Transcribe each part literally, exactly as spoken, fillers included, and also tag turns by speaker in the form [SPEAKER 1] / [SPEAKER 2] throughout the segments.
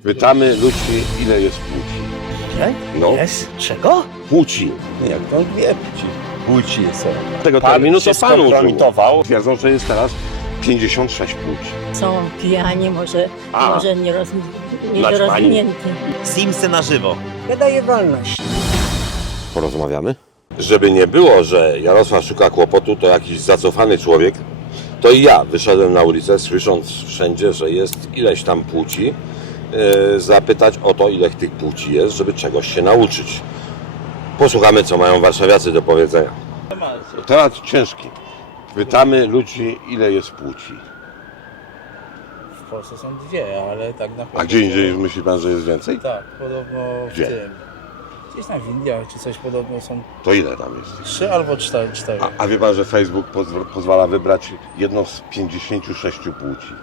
[SPEAKER 1] Pytamy ludzi, ile jest płci.
[SPEAKER 2] Jak?
[SPEAKER 1] No.
[SPEAKER 2] Jest? Czego?
[SPEAKER 1] Płci.
[SPEAKER 3] Jak to dwie płci. Płci są.
[SPEAKER 1] Tego
[SPEAKER 3] Pan
[SPEAKER 1] terminu to
[SPEAKER 3] się
[SPEAKER 1] pan użył.
[SPEAKER 3] skompromitował.
[SPEAKER 1] Twierdzą, że jest teraz pięćdziesiąt sześć płci.
[SPEAKER 4] Są pijani, może,
[SPEAKER 1] A.
[SPEAKER 4] może nieroz,
[SPEAKER 1] Znaczy
[SPEAKER 4] niedorozwinięty.
[SPEAKER 5] Simsy na żywo.
[SPEAKER 2] Ja daję wolność.
[SPEAKER 1] Porozmawiamy? Żeby nie było, że Jarosław szuka kłopotu, to jakiś zacofany człowiek, to i ja wyszedłem na ulicę, słysząc wszędzie, że jest ileś tam płci, yy, zapytać o to, ile tych płci jest, żeby czegoś się nauczyć. Posłuchamy, co mają warszawiacy do powiedzenia. Temat ciężki. Pytamy ludzi, ile jest płci.
[SPEAKER 3] W Polsce są dwie, ale tak naprawdę...
[SPEAKER 1] A gdzie indziej myśli pan, że jest więcej?
[SPEAKER 3] Tak, podobno
[SPEAKER 1] Gdzie?
[SPEAKER 3] w tym. Gdzieś tam w Indiach czy coś podobno są
[SPEAKER 1] To ile tam jest?
[SPEAKER 3] trzy albo cztery. cztery.
[SPEAKER 1] A, a wie pan, że Facebook pozw- pozwala wybrać jedną z pięćdziesięciu sześciu płci?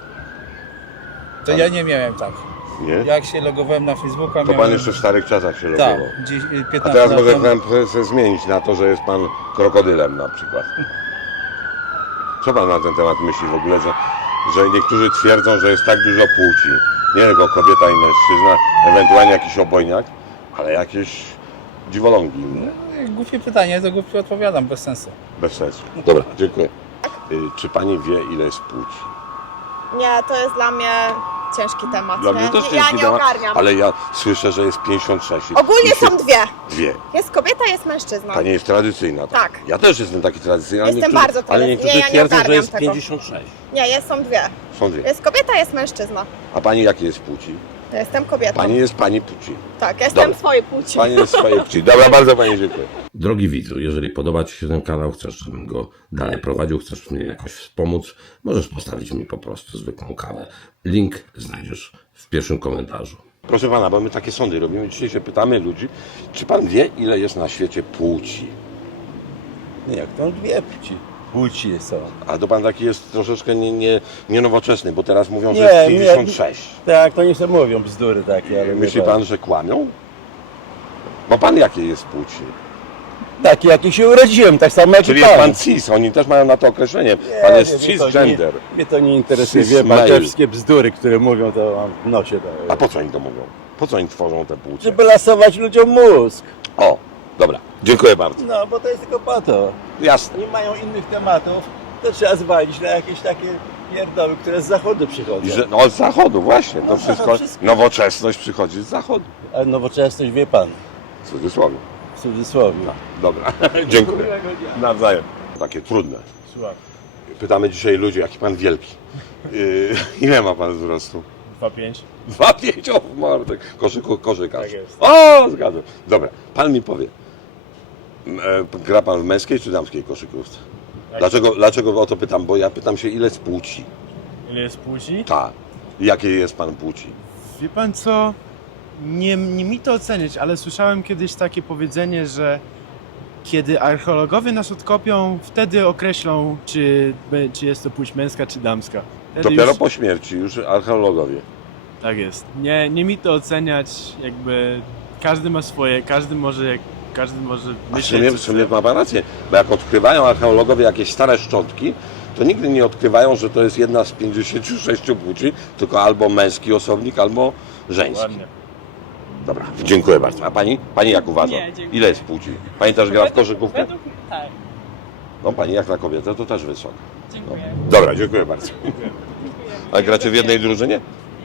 [SPEAKER 3] To ja nie miałem tak.
[SPEAKER 1] Nie?
[SPEAKER 3] Jak się logowałem na Facebooka,
[SPEAKER 1] To
[SPEAKER 3] miałem...
[SPEAKER 1] pan jeszcze w starych czasach się
[SPEAKER 3] Tak,
[SPEAKER 1] logował.
[SPEAKER 3] gdzieś
[SPEAKER 1] A
[SPEAKER 3] piętnaście
[SPEAKER 1] teraz
[SPEAKER 3] lat
[SPEAKER 1] może
[SPEAKER 3] temu.
[SPEAKER 1] pan sobie zmienić na to, że jest pan krokodylem na przykład. Co pan na ten temat myśli w ogóle, że, że niektórzy twierdzą, że jest tak dużo płci? Nie tylko kobieta i mężczyzna, ewentualnie jakiś obojniak, ale jakieś dziwolągi inne.
[SPEAKER 3] Głupie pytanie, to głupie odpowiadam, bez sensu.
[SPEAKER 1] Bez sensu. Dobra, dziękuję. Y, Czy pani wie, ile jest płci?
[SPEAKER 6] Nie, to jest dla mnie ciężki temat.
[SPEAKER 1] Dla
[SPEAKER 6] nie?
[SPEAKER 1] mnie też
[SPEAKER 6] ja
[SPEAKER 1] ciężki
[SPEAKER 6] nie
[SPEAKER 1] temat,
[SPEAKER 6] ogarniam.
[SPEAKER 1] ale ja słyszę, że jest pięćdziesiąt sześć.
[SPEAKER 6] Ogólnie
[SPEAKER 1] I się-
[SPEAKER 6] są dwie.
[SPEAKER 1] Dwie.
[SPEAKER 6] Jest kobieta, jest mężczyzna.
[SPEAKER 1] Pani jest tradycyjna.
[SPEAKER 6] Tak.
[SPEAKER 1] Ja też jestem taki tradycyjny. ale
[SPEAKER 6] Jestem
[SPEAKER 1] niektórzy-
[SPEAKER 6] bardzo
[SPEAKER 1] Ale
[SPEAKER 6] tradycyjny.
[SPEAKER 1] niektórzy
[SPEAKER 6] Ja nie
[SPEAKER 1] twierdzą, że
[SPEAKER 6] ogarniam
[SPEAKER 1] jest
[SPEAKER 6] tego.
[SPEAKER 1] pięćdziesiąt sześć.
[SPEAKER 6] Nie, jest, są dwie.
[SPEAKER 1] Są dwie.
[SPEAKER 6] Jest kobieta, jest mężczyzna.
[SPEAKER 1] A pani jakiej jest płci?
[SPEAKER 6] Ja jestem kobietą.
[SPEAKER 1] Pani jest pani płci.
[SPEAKER 6] Tak, jestem
[SPEAKER 1] Dobra.
[SPEAKER 6] swojej płci.
[SPEAKER 1] Pani jest swojej płci. Dobra, bardzo pani dziękuję.
[SPEAKER 7] Drogi widzu, jeżeli podoba Ci się ten kanał, chcesz, żebym go dalej prowadził, chcesz mnie jakoś wspomóc, możesz postawić mi po prostu zwykłą kawę. Link znajdziesz w pierwszym komentarzu.
[SPEAKER 1] Proszę pana, bo my takie sądy robimy. Dzisiaj się pytamy ludzi, czy pan wie, ile jest na świecie płci?
[SPEAKER 3] Jak to dwie płci. Płci są.
[SPEAKER 1] A to pan taki jest troszeczkę nie, nie, nie nowoczesny, bo teraz mówią, że
[SPEAKER 2] Nie,
[SPEAKER 1] jest
[SPEAKER 2] nie.
[SPEAKER 1] pięćdziesiąt sześć.
[SPEAKER 2] Tak, to nie sobie mówią bzdury takie, ale
[SPEAKER 1] Myśli
[SPEAKER 2] wie
[SPEAKER 1] pan, że kłamią? Bo pan jakiej jest płci?
[SPEAKER 2] Taki, jaki się urodziłem, tak samo jak
[SPEAKER 1] Czyli
[SPEAKER 2] i
[SPEAKER 1] jest
[SPEAKER 2] pan.
[SPEAKER 1] pan cis, oni też mają na to określenie.
[SPEAKER 2] Nie,
[SPEAKER 1] Pan
[SPEAKER 2] nie,
[SPEAKER 1] jest
[SPEAKER 2] mnie to nie-
[SPEAKER 1] cisgender.
[SPEAKER 2] Mnie to nie interesuje,
[SPEAKER 1] Cis
[SPEAKER 2] wie pan,
[SPEAKER 1] male.
[SPEAKER 2] te wszystkie bzdury, które mówią, to mam w nosie. To,
[SPEAKER 1] A po co oni to mówią? Po co oni tworzą te płcie?
[SPEAKER 2] żeby lasować ludziom mózg.
[SPEAKER 1] O, dobra. Dziękuję bardzo.
[SPEAKER 2] No, bo to jest tylko po to.
[SPEAKER 1] Jasne.
[SPEAKER 2] Nie mają innych tematów, to trzeba zwalić na jakieś takie pierdoły, które z zachodu przychodzą.
[SPEAKER 1] I że, no od zachodu właśnie, to
[SPEAKER 2] No,
[SPEAKER 1] wszystko,
[SPEAKER 2] wszystko.
[SPEAKER 1] nowoczesność przychodzi z zachodu.
[SPEAKER 2] A nowoczesność, wie pan,
[SPEAKER 1] W cudzysłowie.
[SPEAKER 2] w cudzysłowie.
[SPEAKER 1] Dobra, dziękuję. Nawzajem. Takie trudne.
[SPEAKER 3] Słuchaj.
[SPEAKER 1] Pytamy dzisiaj ludzi, jaki pan wielki. Yy, ile ma pan wzrostu?
[SPEAKER 3] dwa pięć.
[SPEAKER 1] Dwa pięć, o mordek. Koszyku, koszykarz.
[SPEAKER 3] Tak jest.
[SPEAKER 1] O, zgadzam. Dobra, pan mi powie. m, e, Gra pan w męskiej czy damskiej koszykówce? Dlaczego, dlaczego o to pytam? Bo ja pytam się, ile z płci?
[SPEAKER 8] Ile jest płci?
[SPEAKER 1] Tak. Jakiej jest pan płci?
[SPEAKER 8] Wie pan co? Nie, nie mi to oceniać, ale słyszałem kiedyś takie powiedzenie, że kiedy archeologowie nas odkopią, wtedy określą, czy, be- czy jest to płeć męska, czy damska. Wtedy
[SPEAKER 1] Dopiero
[SPEAKER 8] już,
[SPEAKER 1] po śmierci już archeologowie.
[SPEAKER 8] Tak jest. Nie, nie mi to oceniać, jakby każdy ma swoje, każdy może, każdy może
[SPEAKER 1] A w
[SPEAKER 8] myśleć,
[SPEAKER 1] sumie,
[SPEAKER 8] co
[SPEAKER 1] w sumie
[SPEAKER 8] chce.
[SPEAKER 1] ma pan rację, bo jak odkrywają archeologowie jakieś stare szczątki, to nigdy nie odkrywają, że to jest jedna z pięćdziesięciu sześciu płci, tylko albo męski osobnik, albo żeński.
[SPEAKER 8] Ładnie.
[SPEAKER 1] Dobra, dziękuję bardzo. A pani? Pani jak uważa?
[SPEAKER 9] Nie, dziękuję.
[SPEAKER 1] Ile jest płci? Pani też gra w koszykówkę?
[SPEAKER 9] Według, tak,
[SPEAKER 1] No pani jak na kobietę, to też wysoko.
[SPEAKER 9] dziękuję.
[SPEAKER 1] Dobra, dziękuję bardzo. A gracie w jednej drużynie?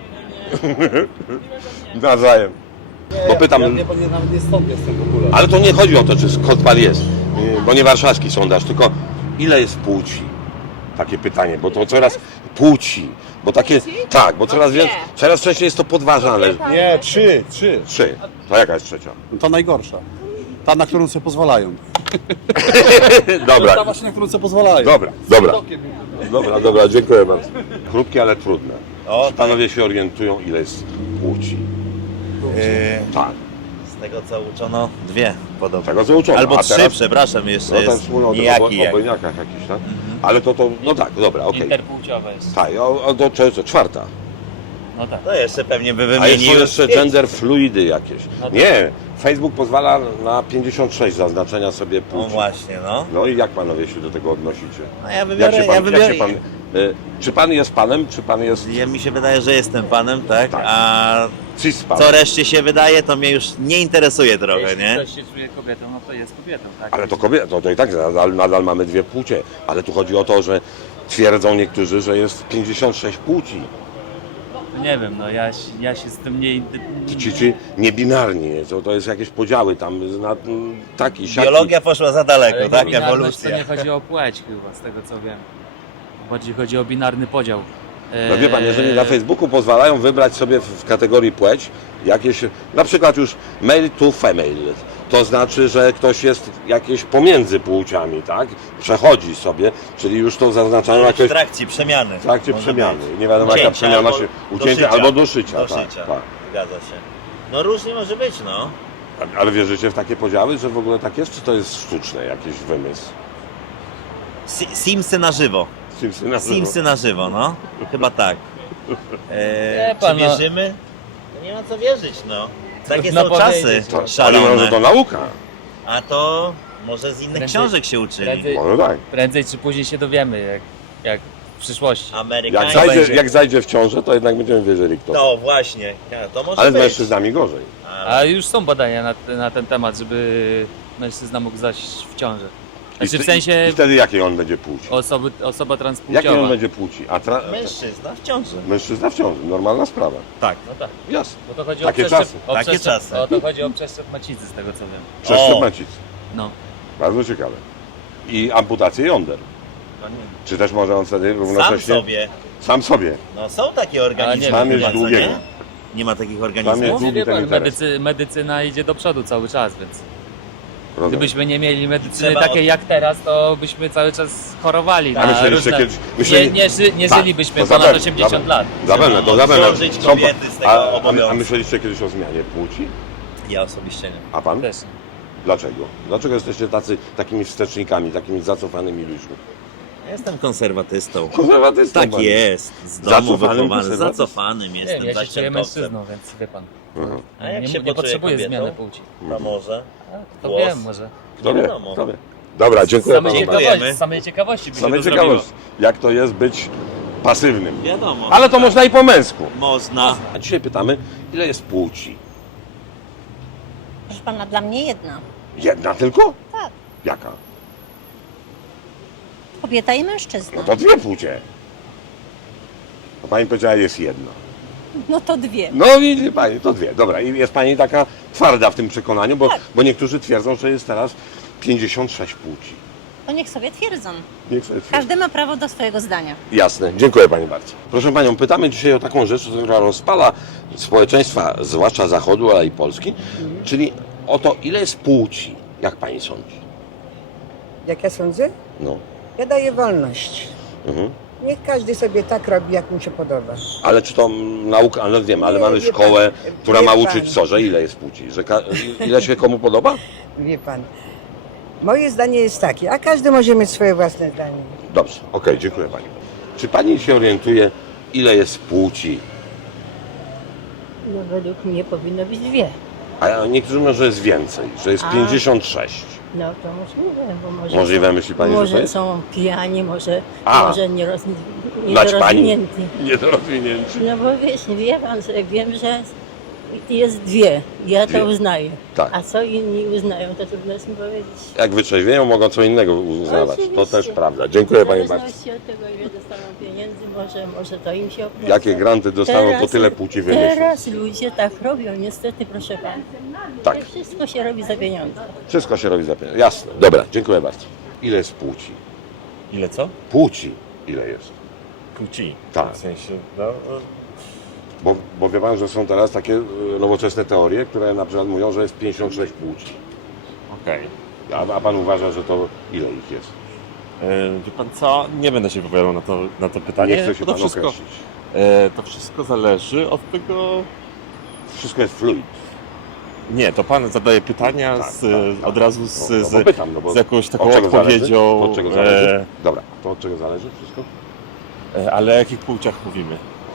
[SPEAKER 1] Nawzajem. Bo pytam,
[SPEAKER 3] Ja, ja, ja nawet nie stąd jestem w ogóle.
[SPEAKER 1] ale to nie chodzi o to, czy skąd pan jest, yy, bo nie warszawski sondaż, tylko ile jest płci? Takie pytanie, bo to coraz płci, bo takie, tak, bo coraz więcej, coraz wcześniej jest to podważane.
[SPEAKER 2] Nie, trzy, trzy.
[SPEAKER 1] Trzy, to jaka jest trzecia?
[SPEAKER 10] To najgorsza. Ta, na którą sobie pozwalają.
[SPEAKER 1] Dobra,
[SPEAKER 10] Ta właśnie, na którą sobie pozwalają.
[SPEAKER 1] dobra, dobra, dobra, dobra, dziękuję bardzo. Krótkie, ale trudne. Czy panowie się orientują, ile jest płci?
[SPEAKER 5] Yy,
[SPEAKER 1] Tak,
[SPEAKER 5] z tego co uczono, dwie podobno.
[SPEAKER 1] tego co uczono.
[SPEAKER 5] Albo
[SPEAKER 1] A
[SPEAKER 5] trzy,
[SPEAKER 1] teraz-
[SPEAKER 5] przepraszam, jeszcze
[SPEAKER 1] No też
[SPEAKER 5] jest
[SPEAKER 1] mówią o tych
[SPEAKER 5] nijaki
[SPEAKER 1] obo-
[SPEAKER 5] jak.
[SPEAKER 1] obojniakach jakichś, tak? Ale to, to, no tak, dobra, okej.
[SPEAKER 9] Interpłciowe jest.
[SPEAKER 1] Tak, o, o, to cze- czwarta.
[SPEAKER 9] No tak.
[SPEAKER 5] To jeszcze pewnie by
[SPEAKER 1] A jest
[SPEAKER 5] wymienił.
[SPEAKER 1] jeszcze gender fluidy jakieś.
[SPEAKER 9] No tak.
[SPEAKER 1] Nie, Facebook pozwala na pięćdziesiąt sześć zaznaczenia sobie
[SPEAKER 5] No
[SPEAKER 1] płci.
[SPEAKER 5] właśnie, no.
[SPEAKER 1] No i jak panowie się do tego odnosicie?
[SPEAKER 5] No ja
[SPEAKER 1] Jak
[SPEAKER 5] wybiorę,
[SPEAKER 1] się pan,
[SPEAKER 5] ja wybiorę,
[SPEAKER 1] jak się pan, Y, Czy pan jest panem, czy pan jest
[SPEAKER 5] Ja mi się wydaje, że jestem panem, tak?
[SPEAKER 1] Tak.
[SPEAKER 5] A
[SPEAKER 1] cis panem?
[SPEAKER 5] co reszcie się wydaje, to mnie już nie interesuje trochę,
[SPEAKER 9] Jeśli
[SPEAKER 5] nie?
[SPEAKER 9] ktoś się czuje kobietą, no to jest kobietą, tak?
[SPEAKER 1] Ale to kobieta, to, to i tak nadal, nadal mamy dwie płcie. Ale tu chodzi o to, że twierdzą niektórzy, że jest pięćdziesiąt sześć płci.
[SPEAKER 9] Nie wiem, no ja, się- ja się z tym nie...
[SPEAKER 1] Ci, ci niebinarni, to, to jest jakieś podziały tam, na, taki, siaki.
[SPEAKER 5] Biologia poszła za daleko,
[SPEAKER 9] Ale
[SPEAKER 5] tak?
[SPEAKER 9] binarność to
[SPEAKER 5] Ewolucja.
[SPEAKER 9] nie chodzi o płeć chyba, z tego co wiem. Bardziej chodzi o binarny podział.
[SPEAKER 1] No wie pan, jeżeli na
[SPEAKER 9] Eee,
[SPEAKER 1] Facebooku pozwalają wybrać sobie w, w kategorii płeć jakieś, na przykład już male to female, to znaczy, że ktoś jest jakieś pomiędzy płciami, tak? Przechodzi sobie, czyli już to zaznaczają
[SPEAKER 5] W
[SPEAKER 1] jakieś
[SPEAKER 5] trakcie przemiany.
[SPEAKER 1] w trakcie
[SPEAKER 5] Może
[SPEAKER 1] przemiany.
[SPEAKER 5] być.
[SPEAKER 1] Nie wiadomo jaka
[SPEAKER 5] Ucięcia
[SPEAKER 1] przemiana
[SPEAKER 5] albo
[SPEAKER 1] się
[SPEAKER 5] do
[SPEAKER 1] ucięcia
[SPEAKER 5] szycia.
[SPEAKER 1] albo do szycia.
[SPEAKER 5] Do
[SPEAKER 1] tak,
[SPEAKER 5] szycia.
[SPEAKER 1] tak.
[SPEAKER 5] Zgadza się. No różnie może być, no.
[SPEAKER 1] A- Ale wierzycie w takie podziały, że w ogóle tak jest, czy to jest sztuczne jakiś wymysł?
[SPEAKER 5] Si- Simsy na żywo.
[SPEAKER 1] Simsy na żywo.
[SPEAKER 5] Simsy na żywo, no. Chyba tak. Eee,
[SPEAKER 9] Wie pan,
[SPEAKER 5] czy
[SPEAKER 9] no.
[SPEAKER 5] wierzymy? No nie ma co wierzyć, no. Takie
[SPEAKER 9] Trudno
[SPEAKER 5] są czasy
[SPEAKER 9] powiedzieć.
[SPEAKER 1] To, ale
[SPEAKER 5] szalone.
[SPEAKER 1] może to nauka.
[SPEAKER 5] A to może z innych
[SPEAKER 9] Prędzej-
[SPEAKER 5] książek się uczyli.
[SPEAKER 9] prędzej,
[SPEAKER 1] Może tak.
[SPEAKER 9] prędzej czy później się dowiemy, jak, jak w przyszłości.
[SPEAKER 1] Jak
[SPEAKER 5] Amerykańscy.
[SPEAKER 1] zajdzie,
[SPEAKER 9] będzie.
[SPEAKER 1] jak zajdzie w ciążę, to jednak będziemy wiedzieli kto.
[SPEAKER 5] To właśnie. Ja, to może
[SPEAKER 1] Ale z
[SPEAKER 5] być.
[SPEAKER 1] mężczyznami gorzej.
[SPEAKER 9] A już są badania na, na ten temat, żeby mężczyzna mógł zajść w ciążę. Znaczy
[SPEAKER 1] I,
[SPEAKER 9] w sensie
[SPEAKER 1] I wtedy jakiej on będzie płci?
[SPEAKER 9] osoby, osoba
[SPEAKER 1] Jakiej
[SPEAKER 9] transpłciowa.
[SPEAKER 1] on będzie płci? A tra...
[SPEAKER 5] Mężczyzna w ciąży.
[SPEAKER 1] mężczyzna w ciąży, normalna sprawa.
[SPEAKER 5] Tak.
[SPEAKER 9] No tak,
[SPEAKER 1] Jasne.
[SPEAKER 9] bo to chodzi
[SPEAKER 1] Takie
[SPEAKER 9] o przeszczep,
[SPEAKER 1] czasy.
[SPEAKER 9] o
[SPEAKER 5] Takie
[SPEAKER 9] przeszczep,
[SPEAKER 5] czasy.
[SPEAKER 9] O to chodzi o przeszczep macicy, z tego co wiem.
[SPEAKER 1] Przeszczep
[SPEAKER 5] O!
[SPEAKER 1] macicy.
[SPEAKER 9] No.
[SPEAKER 1] Bardzo ciekawe. I amputację jąder. Czy też może on wtedy
[SPEAKER 5] Sam
[SPEAKER 1] równocześnie...
[SPEAKER 5] sobie.
[SPEAKER 1] Sam sobie.
[SPEAKER 5] No są takie organizmy.
[SPEAKER 9] Tam
[SPEAKER 1] jest
[SPEAKER 5] chyba, co
[SPEAKER 1] długiego.
[SPEAKER 5] Nie? nie ma takich
[SPEAKER 1] jest
[SPEAKER 5] organizmów.
[SPEAKER 1] długi.
[SPEAKER 9] Nie wie
[SPEAKER 1] ten
[SPEAKER 9] pan,
[SPEAKER 1] interes.
[SPEAKER 9] medycy, medycyna idzie do przodu cały czas, więc
[SPEAKER 1] Rozumiem.
[SPEAKER 9] gdybyśmy nie mieli medycyny
[SPEAKER 5] Trzeba
[SPEAKER 9] takiej
[SPEAKER 5] od-
[SPEAKER 9] jak teraz, to byśmy cały czas chorowali
[SPEAKER 1] A
[SPEAKER 9] na
[SPEAKER 1] myśleliście
[SPEAKER 9] różne...
[SPEAKER 1] kiedyś... Myśleli...
[SPEAKER 9] Nie, nie, ży, nie
[SPEAKER 1] Tak,
[SPEAKER 9] żylibyśmy
[SPEAKER 1] to
[SPEAKER 9] ponad
[SPEAKER 1] zapewne,
[SPEAKER 9] osiemdziesiąt
[SPEAKER 1] zapewne.
[SPEAKER 9] lat.
[SPEAKER 1] Zapewne, to zapewne.
[SPEAKER 5] odciążyć
[SPEAKER 1] Są-
[SPEAKER 5] kobiety z tego
[SPEAKER 1] a, a, a
[SPEAKER 5] obowiązku.
[SPEAKER 1] myśleliście kiedyś o zmianie płci?
[SPEAKER 5] Ja osobiście nie.
[SPEAKER 1] A pan?
[SPEAKER 9] Też.
[SPEAKER 1] Dlaczego? Dlaczego jesteście tacy, takimi wstecznikami, takimi zacofanymi ludźmi?
[SPEAKER 5] Ja jestem konserwatystą.
[SPEAKER 1] Konserwatystą
[SPEAKER 5] Tak
[SPEAKER 1] pan.
[SPEAKER 5] jest. Z domu
[SPEAKER 1] Zacofanym
[SPEAKER 5] wychowany.
[SPEAKER 1] konserwatystą?
[SPEAKER 5] Zacofanym
[SPEAKER 9] Nie
[SPEAKER 5] jestem.
[SPEAKER 9] wiem, ja się czuję
[SPEAKER 5] zaściankowcem.
[SPEAKER 9] mężczyzną, więc wie pan.
[SPEAKER 1] Aha.
[SPEAKER 5] A jak
[SPEAKER 9] nie,
[SPEAKER 5] się
[SPEAKER 9] nie
[SPEAKER 5] poczuje
[SPEAKER 9] potrzebuję
[SPEAKER 5] kobietą?
[SPEAKER 9] zmiany płci.
[SPEAKER 5] To może.
[SPEAKER 9] To
[SPEAKER 5] Głos.
[SPEAKER 9] wiem, może.
[SPEAKER 1] Kto wie?
[SPEAKER 5] wiadomo.
[SPEAKER 1] Kto wie? Dobra, dziękuję
[SPEAKER 9] Samej
[SPEAKER 1] panu
[SPEAKER 5] Dziękujemy.
[SPEAKER 1] bardzo.
[SPEAKER 9] ciekawości, samej ciekawości by się
[SPEAKER 1] Samej
[SPEAKER 9] to zrobiło.
[SPEAKER 1] ciekawość, jak to jest być pasywnym.
[SPEAKER 5] Wiadomo.
[SPEAKER 1] Ale to można i po męsku.
[SPEAKER 5] Można.
[SPEAKER 1] A dzisiaj pytamy, ile jest płci?
[SPEAKER 4] Proszę pana, dla mnie jedna.
[SPEAKER 1] Jedna tylko?
[SPEAKER 4] Tak.
[SPEAKER 1] Jaka?
[SPEAKER 4] Kobieta i mężczyzna.
[SPEAKER 1] No to dwie płcie. A pani powiedziała, jest jedna.
[SPEAKER 4] No to dwie.
[SPEAKER 1] No widzi pani, to dwie. Dobra, i jest pani taka twarda w tym przekonaniu, bo, bo niektórzy twierdzą, że jest teraz pięćdziesiąt sześć płci.
[SPEAKER 4] To niech sobie twierdzą.
[SPEAKER 1] Niech sobie twierdzi.
[SPEAKER 4] Każdy ma prawo do swojego zdania.
[SPEAKER 1] Jasne, dziękuję pani bardzo. Proszę panią, pytamy dzisiaj o taką rzecz, która rozpala społeczeństwa, zwłaszcza Zachodu, ale i Polski, czyli o to, ile jest płci, jak pani sądzi?
[SPEAKER 11] Jak ja sądzę?
[SPEAKER 1] No.
[SPEAKER 11] Ja daję wolność.
[SPEAKER 1] Mhm.
[SPEAKER 11] Niech każdy sobie tak robi, jak mu się podoba.
[SPEAKER 1] Ale czy to nauka, ale wiem, ale
[SPEAKER 11] Nie,
[SPEAKER 1] mamy
[SPEAKER 11] wie
[SPEAKER 1] szkołę,
[SPEAKER 11] pan,
[SPEAKER 1] która
[SPEAKER 11] wie
[SPEAKER 1] ma
[SPEAKER 11] pan.
[SPEAKER 1] uczyć co, że ile jest płci, że ka- ile się komu podoba?
[SPEAKER 11] Wie pan. Moje zdanie jest takie, a każdy może mieć swoje własne zdanie.
[SPEAKER 1] Dobrze, okej, dziękuję pani. Czy pani się orientuje, ile jest płci?
[SPEAKER 4] No według mnie powinno być dwie.
[SPEAKER 1] A niektórzy mówią, że jest więcej, że jest
[SPEAKER 4] A.
[SPEAKER 1] pięćdziesiąt sześć.
[SPEAKER 4] No to możliwe, bo może
[SPEAKER 1] Możliwe,
[SPEAKER 4] są,
[SPEAKER 1] myśli pani, że to
[SPEAKER 4] może
[SPEAKER 1] jest?
[SPEAKER 4] są pijani, może,
[SPEAKER 1] A.
[SPEAKER 4] może nieroz,
[SPEAKER 1] Naćpani.
[SPEAKER 4] niedorozwinięci.
[SPEAKER 1] Niedorozwinięci.
[SPEAKER 4] No bo wiesz, wie pan, że wiem, że jest dwie. Ja
[SPEAKER 1] Dwie.
[SPEAKER 4] to uznaję.
[SPEAKER 1] Tak.
[SPEAKER 4] A co inni uznają, to trudno jest mi powiedzieć.
[SPEAKER 1] Jak wytrzeźwieją, mogą co innego uznawać. To
[SPEAKER 4] Oczywiście.
[SPEAKER 1] też prawda. Dziękuję
[SPEAKER 4] W
[SPEAKER 1] pani bardzo.
[SPEAKER 4] zależności od tego, ile dostaną pieniędzy, może, może to im się opłaca.
[SPEAKER 1] Jakie granty dostaną, to tyle płci wymyślą.
[SPEAKER 4] Teraz ludzie tak robią, niestety, proszę pana.
[SPEAKER 1] Tak.
[SPEAKER 4] Że wszystko się robi za pieniądze.
[SPEAKER 1] Wszystko się robi za pieniądze. Jasne. Dobra, dziękuję bardzo. Ile jest płci?
[SPEAKER 12] Ile co?
[SPEAKER 1] Płci. Ile jest?
[SPEAKER 12] Płci.
[SPEAKER 1] Tak.
[SPEAKER 12] W sensie, no,
[SPEAKER 1] Bo, bo wie pan, że są teraz takie y, nowoczesne teorie, które na przykład mówią, że jest pięćdziesiąt sześć płci.
[SPEAKER 12] okej.
[SPEAKER 1] A, a pan uważa, że to ile ich jest?
[SPEAKER 12] Okay. Wie pan co? Nie będę się wypowiadał na to, na to pytanie.
[SPEAKER 1] Nie chce się
[SPEAKER 12] to
[SPEAKER 1] pan
[SPEAKER 12] wszystko,
[SPEAKER 1] określić.
[SPEAKER 12] e, to wszystko zależy od tego...
[SPEAKER 1] Wszystko jest fluid.
[SPEAKER 12] Nie, to pan zadaje pytania
[SPEAKER 1] Tak,
[SPEAKER 12] z,
[SPEAKER 1] tak, tak.
[SPEAKER 12] od razu z,
[SPEAKER 1] No, no,
[SPEAKER 12] z,
[SPEAKER 1] bo pytam, no bo
[SPEAKER 12] z jakąś taką
[SPEAKER 1] od czego
[SPEAKER 12] odpowiedzią.
[SPEAKER 1] Zależy? Od czego zależy?
[SPEAKER 12] E,
[SPEAKER 1] Dobra, to od czego zależy wszystko?
[SPEAKER 12] e, ale o jakich płciach mówimy?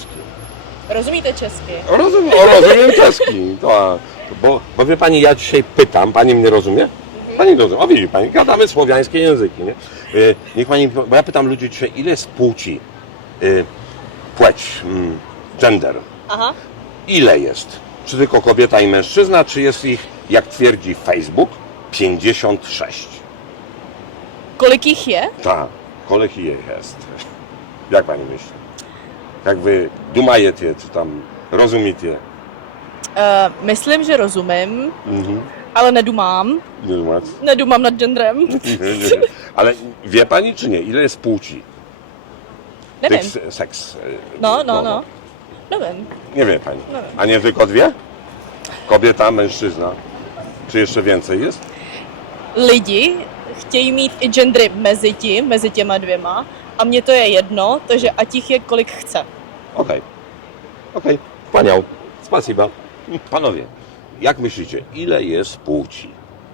[SPEAKER 1] książeczki.
[SPEAKER 6] Rozumíte česky?
[SPEAKER 1] Rozumiem, o, rozumiem czeski. To, bo, bo wie pani, ja dzisiaj pytam, pani mnie rozumie? Pani rozumie, o widzi pani, gadamy słowiańskie języki, nie? Y, niech pani, bo ja pytam ludzi dzisiaj, ile jest płci? Y, płeć, mm, gender.
[SPEAKER 6] Aha.
[SPEAKER 1] Ile jest? Czy tylko kobieta i mężczyzna, czy jest ich, jak twierdzi Facebook, pięćdziesiąt sześć?
[SPEAKER 6] Kolik jich je?
[SPEAKER 1] Tak, kolik ich jest. Jak pani myśli? Jak wy dumajecie, czy tam rozumiecie?
[SPEAKER 6] Uh, myslím, že rozumím,
[SPEAKER 1] Mhm.
[SPEAKER 6] ale nedumám.
[SPEAKER 1] Nie dumać?
[SPEAKER 6] Nedumám nad genderem.
[SPEAKER 1] Nie, nie. Ale wie pani, czy nie? Ile jest płci?
[SPEAKER 6] Nevím.
[SPEAKER 1] Tych se- seks. y,
[SPEAKER 6] No, no, no. Nevím.
[SPEAKER 1] Nie wie pani.
[SPEAKER 6] Nie wiem.
[SPEAKER 1] A nie tylko dwie? Kobieta, mężczyzna. Czy jeszcze więcej jest?
[SPEAKER 6] Lidi chtějí mít i gendery mezi tím, mezi těma dvěma a mně to je jedno, takže ať jich je kolik chce.
[SPEAKER 1] Okej. Okej. Wspaniał. Spasiba. Panowie, jak myślicie, ile jest płci?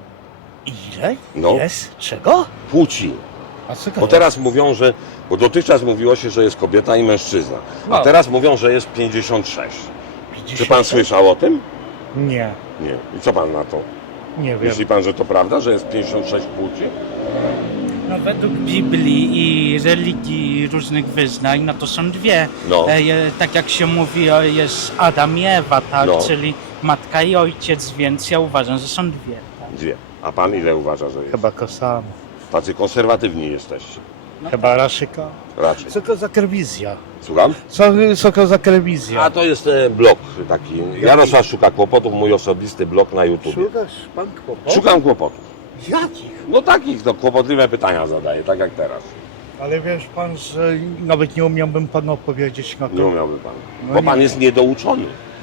[SPEAKER 3] Ile?
[SPEAKER 1] No.
[SPEAKER 3] Jest? Czego?
[SPEAKER 1] Płci.
[SPEAKER 3] A co to
[SPEAKER 1] Bo teraz mówią, że... Bo dotychczas mówiło się, że jest kobieta i mężczyzna. A
[SPEAKER 3] No.
[SPEAKER 1] teraz mówią, że jest pięćdziesiąt sześć.
[SPEAKER 3] jest?
[SPEAKER 1] Czy pan słyszał o tym?
[SPEAKER 3] Nie,
[SPEAKER 1] Nie. I co pan na to?
[SPEAKER 3] nie wiem.
[SPEAKER 1] Myśli pan, że to prawda, że jest pięćdziesiąt sześć płci?
[SPEAKER 3] No według Biblii i religii różnych wyznań, no to są dwie.
[SPEAKER 1] No.
[SPEAKER 3] E, je- tak jak się mówi, o, jest Adam i Ewa, tak?
[SPEAKER 1] No.
[SPEAKER 3] Czyli matka i ojciec, więc ja uważam, że są dwie. Tak?
[SPEAKER 1] Dwie. A pan ile uważa, że jest?
[SPEAKER 3] Chyba to samo.
[SPEAKER 1] Tacy konserwatywni jesteście.
[SPEAKER 3] Chyba raszyka.
[SPEAKER 1] Raczej.
[SPEAKER 3] Co to za telewizja?
[SPEAKER 1] Słucham?
[SPEAKER 3] Co, co to za telewizja?
[SPEAKER 1] A to jest e, blog taki. Jarosław szuka kłopotów, mój osobisty blog na YouTube.
[SPEAKER 3] Szukasz pan kłopot?
[SPEAKER 1] Szukam kłopotów.
[SPEAKER 3] Jakich?
[SPEAKER 1] No takich, no kłopotliwe pytania zadaję, tak jak teraz.
[SPEAKER 3] Ale wiesz pan, że nawet nie umiałbym panu odpowiedzieć na to.
[SPEAKER 1] Nie umiałby pan.
[SPEAKER 3] No
[SPEAKER 1] Bo
[SPEAKER 3] nie.
[SPEAKER 1] pan jest niedouczony.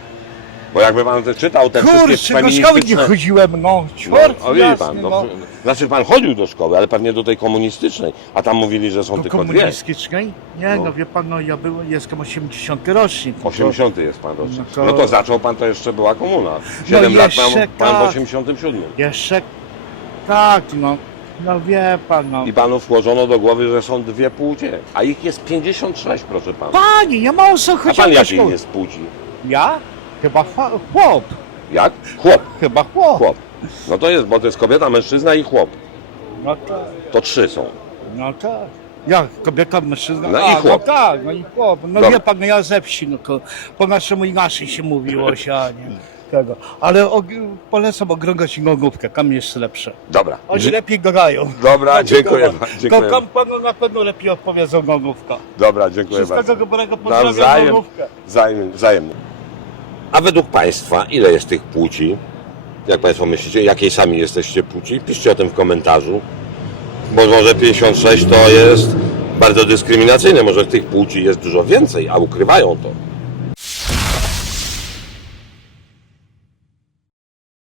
[SPEAKER 1] Bo jakby pan te czytał te wszystkie
[SPEAKER 3] Kurczę, do szkoły nie
[SPEAKER 1] feministyczne...
[SPEAKER 3] chodziłem, no.
[SPEAKER 1] No,
[SPEAKER 3] Czwart,
[SPEAKER 1] o, widzi
[SPEAKER 3] jasny,
[SPEAKER 1] pan,
[SPEAKER 3] no.
[SPEAKER 1] no, znaczy pan chodził do szkoły, ale pewnie do tej komunistycznej, a tam mówili, że są
[SPEAKER 3] Do
[SPEAKER 1] tylko dwie.
[SPEAKER 3] komunistycznej? Nie,
[SPEAKER 1] No.
[SPEAKER 3] no. wie pan, no ja byłem, jestem osiemdziesiąty rocznik. no to-
[SPEAKER 1] osiemdziesiąty jest pan rocznik.
[SPEAKER 3] No to-
[SPEAKER 1] No to zaczął pan, to jeszcze była komuna. Siedem lat
[SPEAKER 3] jeszcze
[SPEAKER 1] pan, pan w
[SPEAKER 3] tak.
[SPEAKER 1] osiemdziesiątym siódmym.
[SPEAKER 3] Jeszcze tak, no. No wie pan, no.
[SPEAKER 1] I panu włożono do głowy, że są dwie płcie, a ich jest pięćdziesiąt sześć, proszę pana.
[SPEAKER 3] Panie, ja mam co
[SPEAKER 1] A
[SPEAKER 3] chodziłem
[SPEAKER 1] pan
[SPEAKER 3] do
[SPEAKER 1] jakiej
[SPEAKER 3] szkoły.
[SPEAKER 1] jest płci?
[SPEAKER 3] Ja? Chyba fa- chłop.
[SPEAKER 1] Jak? Chłop.
[SPEAKER 3] Chyba chłop.
[SPEAKER 1] Chłop. No to jest, bo to jest kobieta, mężczyzna i chłop.
[SPEAKER 3] No tak,
[SPEAKER 1] To trzy są.
[SPEAKER 3] no tak. Jak? Kobieta, mężczyzna?
[SPEAKER 1] No i
[SPEAKER 3] A,
[SPEAKER 1] chłop.
[SPEAKER 3] No tak, no i chłop. No
[SPEAKER 1] Dobra.
[SPEAKER 3] wie pan, no ja ze wsi, no to po naszemu inaczej się mówiło się, a nie tego. Ale og- polecam oglądać Gogówkę, tam jest lepsze.
[SPEAKER 1] Dobra.
[SPEAKER 3] Oni
[SPEAKER 1] Dzie-
[SPEAKER 3] lepiej gadają.
[SPEAKER 1] Dobra, dziękuję.
[SPEAKER 3] Tam
[SPEAKER 1] dziękuję.
[SPEAKER 3] tam panu na pewno lepiej odpowiedzą Gogówka.
[SPEAKER 1] Dobra, dziękuję
[SPEAKER 3] Wszystkiego
[SPEAKER 1] bardzo.
[SPEAKER 3] dobrego, pozdrawiam
[SPEAKER 1] Nawzajem.
[SPEAKER 3] Gogówkę.
[SPEAKER 1] Wzajem, wzajemnie. A według państwa, ile jest tych płci? Jak państwo myślicie, jakiej sami jesteście płci? Piszcie o tym w komentarzu. Bo może pięćdziesiąt sześć to jest bardzo dyskryminacyjne. Może tych płci jest dużo więcej, a ukrywają to.